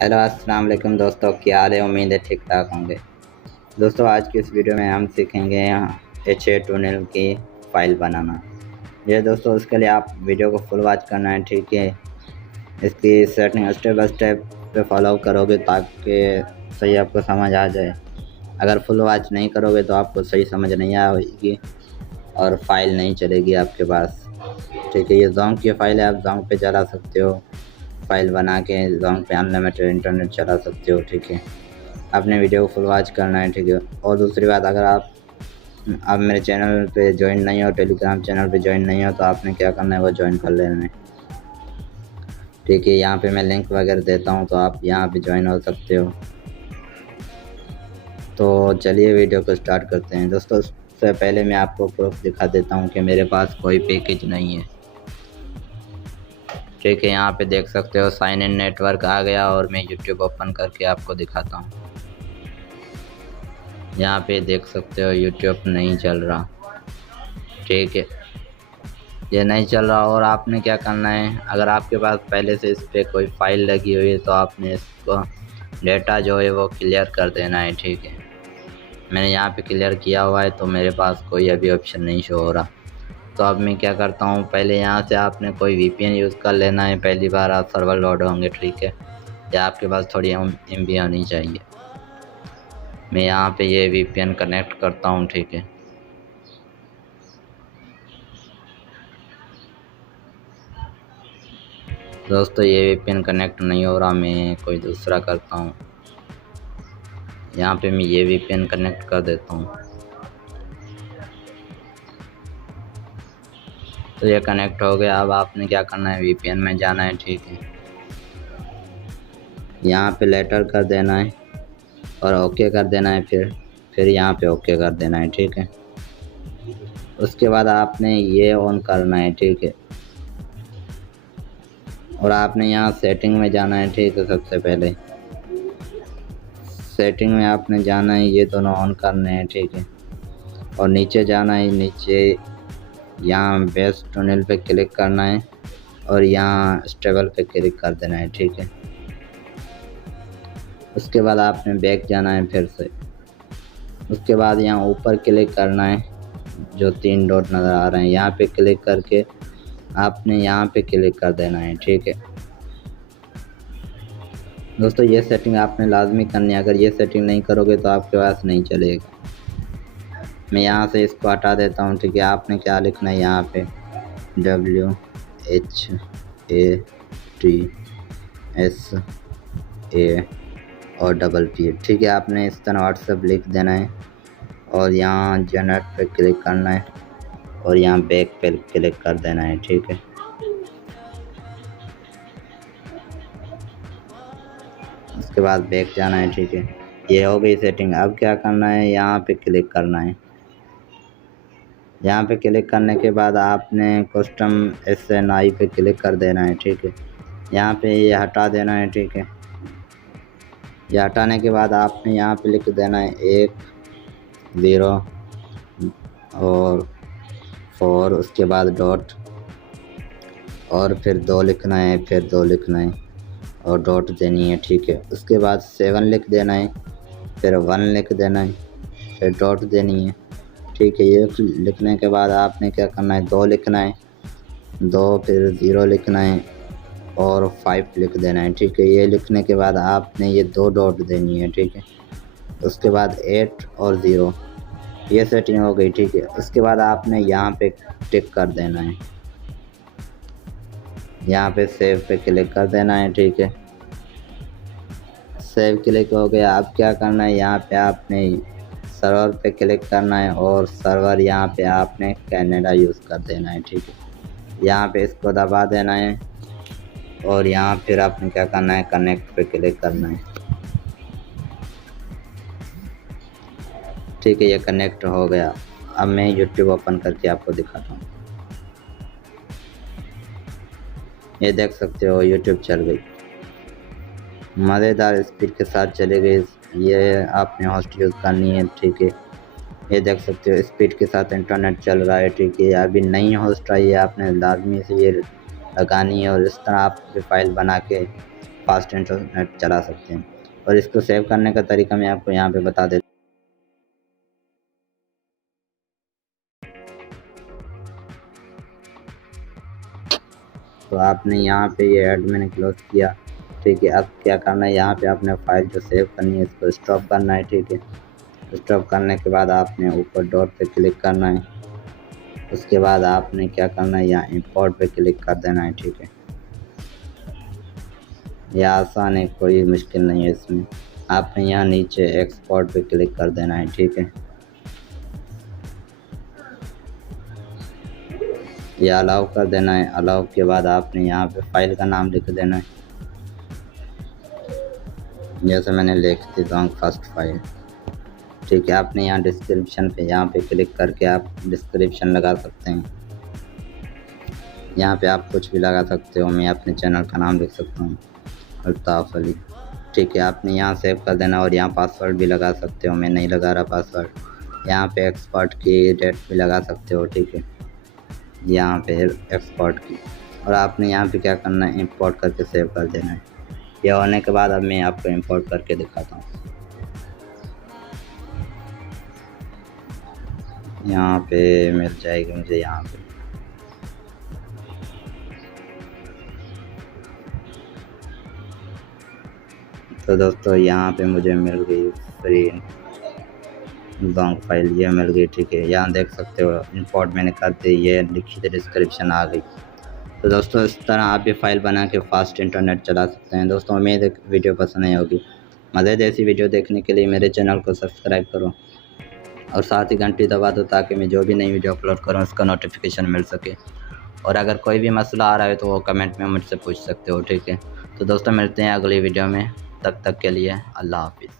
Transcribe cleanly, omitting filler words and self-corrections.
Hello अस्सलाम वालेकुम दोस्तों, क्या हाल है। उम्मीद है ठीक ठाक होंगे। दोस्तों आज की इस वीडियो में हम सीखेंगे HA टूनेल की फ़ाइल बनाना। ये दोस्तों उसके लिए आप वीडियो को फुल वॉच करना है, ठीक है। इसकी सेटिंग स्टेप बाय स्टेप पे फॉलो करोगे ताकि सही आपको समझ आ जाए। अगर फुल वॉच नहीं करोगे तो आपको सही समझ नहीं आएगी और फाइल नहीं चलेगी आपके पास, ठीक है। ये जोंग की फ़ाइल है, आप जोंग पे चला सकते हो। फाइल बना के जोंग पे अनलिमिटेड इंटरनेट चला सकते हो, ठीक है। आपने वीडियो को फुल वॉच करना है, ठीक है। और दूसरी बात, अगर आप मेरे चैनल पे ज्वाइन नहीं हो, टेलीग्राम चैनल पे ज्वाइन नहीं हो, तो आपने क्या करना है वो ज्वाइन कर लेना है, ठीक है। यहाँ पे मैं लिंक वगैरह देता हूँ तो आप यहाँ पे ज्वाइन हो सकते हो। तो चलिए वीडियो को स्टार्ट करते हैं। दोस्तों उससे पहले मैं आपको प्रूफ दिखा देता हूँ कि मेरे पास कोई पैकेज नहीं है, ठीक है। यहाँ पे देख सकते हो साइन इन नेटवर्क आ गया और मैं यूट्यूब ओपन करके आपको दिखाता हूँ। यहाँ पे देख सकते हो यूट्यूब नहीं चल रहा, ठीक है। ये नहीं चल रहा और आपने क्या करना है, अगर आपके पास पहले से इस पर कोई फाइल लगी हुई है तो आपने इसको डेटा जो है वो क्लियर कर देना है, ठीक है। मैंने यहाँ पे क्लियर किया हुआ है तो मेरे पास कोई अभी ऑप्शन नहीं शो हो रहा। तो अब मैं क्या करता हूँ, पहले यहाँ से आपने कोई VPN यूज़ कर लेना है। पहली बार आप सर्वर लोड होंगे, ठीक है, या आपके पास थोड़ी MB होनी चाहिए। मैं यहाँ पे ये VPN कनेक्ट करता हूँ, ठीक है। दोस्तों ये VPN कनेक्ट नहीं हो रहा, मैं कोई दूसरा करता हूँ। यहाँ पे मैं ये VPN कनेक्ट कर देता हूँ। तो ये कनेक्ट हो गया। अब आपने क्या करना है, VPN में जाना है, ठीक है। यहाँ पे लेटर कर देना है और ओके कर देना है, फिर यहाँ पे ओके कर देना है, ठीक है। उसके बाद आपने ये ऑन करना है, ठीक है। और आपने यहाँ सेटिंग में जाना है, ठीक है। सबसे पहले सेटिंग में आपने जाना है, ये दोनों ऑन करने हैं, ठीक है। और नीचे जाना है, नीचे यहाँ बेस टनल पे क्लिक करना है और यहाँ स्टेबल पे क्लिक कर देना है, ठीक है। उसके बाद आपने बैक जाना है फिर से। उसके बाद यहाँ ऊपर क्लिक करना है, जो 3 डॉट नज़र आ रहे हैं, यहाँ पे क्लिक करके आपने यहाँ पे क्लिक कर देना है, ठीक है। दोस्तों ये सेटिंग आपने लाजमी करनी है, अगर ये सेटिंग नहीं करोगे तो आपके पास नहीं चलेगा। मैं यहाँ से इसको हटा देता हूँ, ठीक है। आपने क्या लिखना है, यहाँ पे WHATSA और PP, ठीक है। आपने इस तरह व्हाट्सएप लिख देना है और यहाँ जनरेट पे क्लिक करना है और यहाँ बैक पे क्लिक कर देना है, ठीक है। उसके बाद बैक जाना है, ठीक है। ये हो गई सेटिंग। अब क्या करना है, यहाँ पे क्लिक करना है। यहाँ पे क्लिक करने के बाद आपने कस्टम SNI पे क्लिक कर देना है, ठीक है। यहाँ पे ये हटा देना है, ठीक है। ये हटाने के बाद आपने यहाँ पे लिख देना है 1 0 और 4, उसके बाद डॉट और फिर 2 लिखना है, फिर 2 लिखना है और डॉट देनी है, ठीक है। उसके बाद 7 लिख देना है, फिर 1 लिख देना है, फिर डॉट देनी है, ठीक है। ये लिखने के बाद आपने क्या करना है, 2 लिखना है, 2 फिर 0 लिखना है और 5 लिख देना है, ठीक है। ये लिखने के बाद आपने ये 2 डॉट देनी है, ठीक है। उसके बाद 8 और 0, ये सेटिंग हो गई, ठीक है। उसके बाद आपने यहाँ पे टिक कर देना है, यहाँ पे सेव पे क्लिक कर देना है, ठीक है। सेव क्लिक हो गया। अब क्या करना है, यहाँ पे आपने सर्वर पे क्लिक करना है और सर्वर यहाँ पे आपने कनाडा यूज़ कर देना है, ठीक है। यहाँ पे इसको दबा देना है और यहाँ फिर आपने क्या करना है, कनेक्ट पे क्लिक करना है, ठीक है। ये कनेक्ट हो गया। अब मैं यूट्यूब ओपन करके आपको दिखाता हूँ। ये देख सकते हो यूट्यूब चल गई, मज़ेदार स्पीड के साथ चले गई। ये आपने होस्ट यूज़ करनी है, ठीक है। ये देख सकते हो स्पीड के साथ इंटरनेट चल रहा है, ठीक है। अभी नई होस्ट आई है, आपने लाजमी से ये लगानी है और इस तरह आप फाइल बना के फास्ट इंटरनेट चला सकते हैं। और इसको सेव करने का तरीका मैं आपको यहाँ पे बता देता तो आपने यहाँ पे ये ऐड मैंने क्लोज किया, ठीक है। अब क्या करना है, यहाँ पे आपने फाइल जो सेव करनी है इसको स्टॉप करना है, ठीक है। स्टॉप करने के बाद आपने ऊपर डॉट पे क्लिक करना है। उसके बाद आपने क्या करना है, यहाँ इंपोर्ट पे क्लिक कर देना है, ठीक है। यह आसान है, कोई मुश्किल नहीं है इसमें। आपने यहाँ नीचे एक्सपोर्ट पे क्लिक कर देना है, ठीक है। यह अलाउ कर देना है। अलाउ के बाद आपने यहाँ पे फाइल का नाम लिख देना है, जैसे मैंने लिख दी दोंग फर्स्ट फाइल, ठीक है। आपने यहाँ डिस्क्रिप्शन पे यहाँ पे क्लिक करके आप डिस्क्रिप्शन लगा सकते हैं। यहाँ पे आप कुछ भी लगा सकते हो, मैं अपने चैनल का नाम लिख सकता हूँ, अल्ताफ़ अली, ठीक है। आपने यहाँ सेव कर देना और यहाँ पासवर्ड भी लगा सकते हो, मैं नहीं लगा रहा पासवर्ड। यहाँ पे एक्सपोर्ट की डेट भी लगा सकते हो, ठीक है, यहाँ पे एक्सपोर्ट की। और आपने यहाँ पे क्या करना है, इंपोर्ट करके सेव कर देना है। यह होने के बाद अब मैं आपको इंपोर्ट करके दिखाता हूँ। यहाँ पे मिल जाएगी मुझे, यहाँ पे तो दोस्तों यहाँ पे मुझे मिल गई फ्री दोंग फाइल, ये मिल गई, ठीक है। यहाँ देख सकते हो इंपोर्ट मैंने कर दी, ये लिखी थी डिस्क्रिप्शन आ गई। तो दोस्तों इस तरह आप भी फाइल बना के फास्ट इंटरनेट चला सकते हैं। दोस्तों उम्मीद वीडियो पसंद आई होगी। मज़ेदार ऐसी वीडियो देखने के लिए मेरे चैनल को सब्सक्राइब करो और साथ ही घंटी दबा दो, ताकि मैं जो भी नई वीडियो अपलोड करूँ उसका नोटिफिकेशन मिल सके। और अगर कोई भी मसला आ रहा है तो वो कमेंट में मुझसे पूछ सकते हो, ठीक है। तो दोस्तों मिलते हैं अगली वीडियो में, तब तक के लिए अल्लाह हाफिज़।